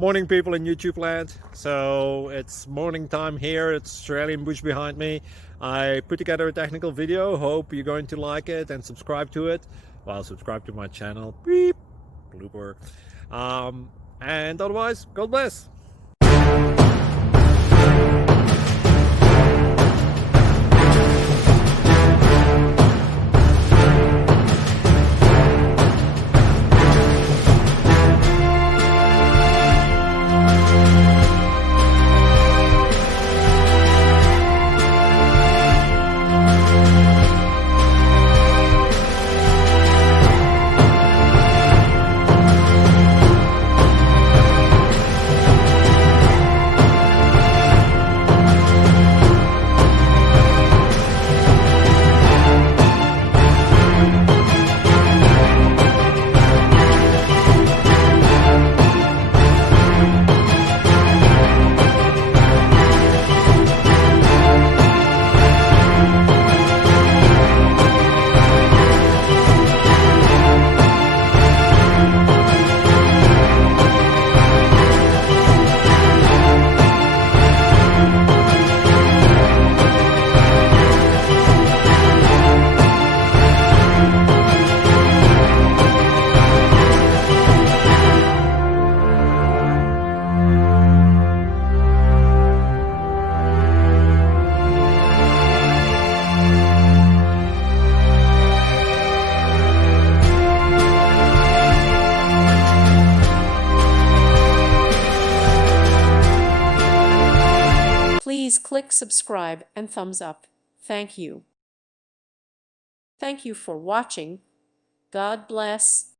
Morning, people in YouTube land. So it's morning time here. It's Australian bush behind me. I put together a technical video. Hope you're going to like it and subscribe to it. Well, subscribe to my channel. Beep. Blooper. And otherwise, God bless. Please click subscribe and thumbs up. Thank you. Thank you for watching. God bless.